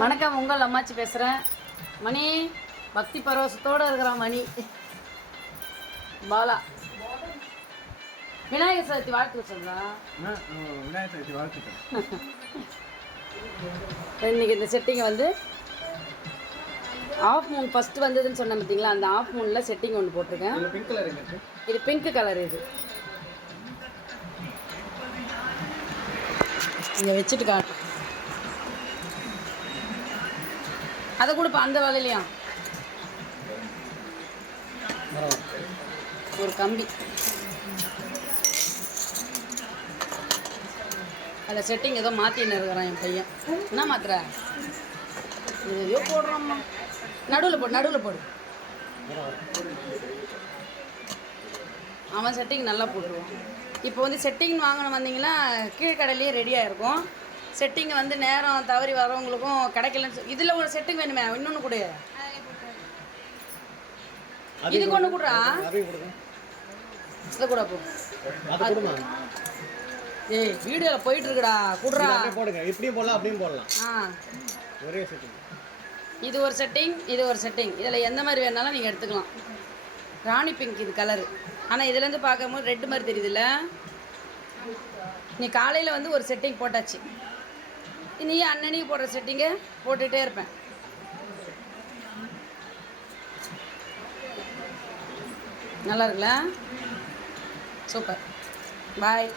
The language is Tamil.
வணக்கம், உங்கள் அம்மாச்சி பேசுகிறேன். மணி பக்தி பரவசத்தோடு இருக்கிறான். மணி பாலா விநாயகர் சதுர்த்தி வாழ்த்து சொல்கிறா. விநாயகர் சதுர்த்தி வாழ்த்துக்கள். இன்றைக்கி இந்த செட்டிங்கை வந்து ஆஃப் மூன் ஃபஸ்ட்டு வந்ததுன்னு சொன்னேன் பார்த்தீங்களா, அந்த ஆஃப் மூனில் செட்டிங் ஒன்று போட்டிருக்கேன். பிங்க் கலர் இது பிங்க் கலர். இது இங்கே வச்சுட்டு காட்டு, அதை கொடுப்பா. அந்த வேலையிலையா ஒரு கம்பி அதில் செட்டிங் ஏதோ மாற்றின்னு இருக்கிறான் என் பையன். என்ன மாத்திர எதையோ போடுறாம்மா. நடுவில் போடு. அவன் செட்டிங் நல்லா போட்டுருவான். இப்போ வந்து செட்டிங் வாங்கணும் வந்தீங்கன்னா கீழ்கடையிலேயே ரெடியாக இருக்கும். செட்டிங் வந்து நேரம் தவறி வரவங்களுக்கும் கிடைக்கலன்னு இதில் ஒரு செட்டிங் வேணுமே. இன்னொன்று கூட இதுக்கு ஒன்று கூடா, இதை கூட போ. ஏய் வீடியோவில் போயிட்டு இருக்குடா, குடுறா. போடுங்க, இப்படியும் போடலாம் அப்படியும் போடலாம். ஒரே செட்டிங். இது ஒரு செட்டிங், இது ஒரு செட்டிங். இதில் எந்த மாதிரி வேணாலும் நீங்கள் எடுத்துக்கலாம். ராணி பிங்க் இது கலரு. ஆனால் இதுலேருந்து பார்க்கும்போது ரெட்டு மாதிரி தெரியுதுல்ல. நீ காலையில் வந்து ஒரு செட்டிங் போட்டாச்சு, நீ அன்னன்னைக்கு போடுற செட்டிங்கை போட்டுகிட்டே இருப்பேன். நல்லா இருக்குல்ல? சூப்பர். பாய்.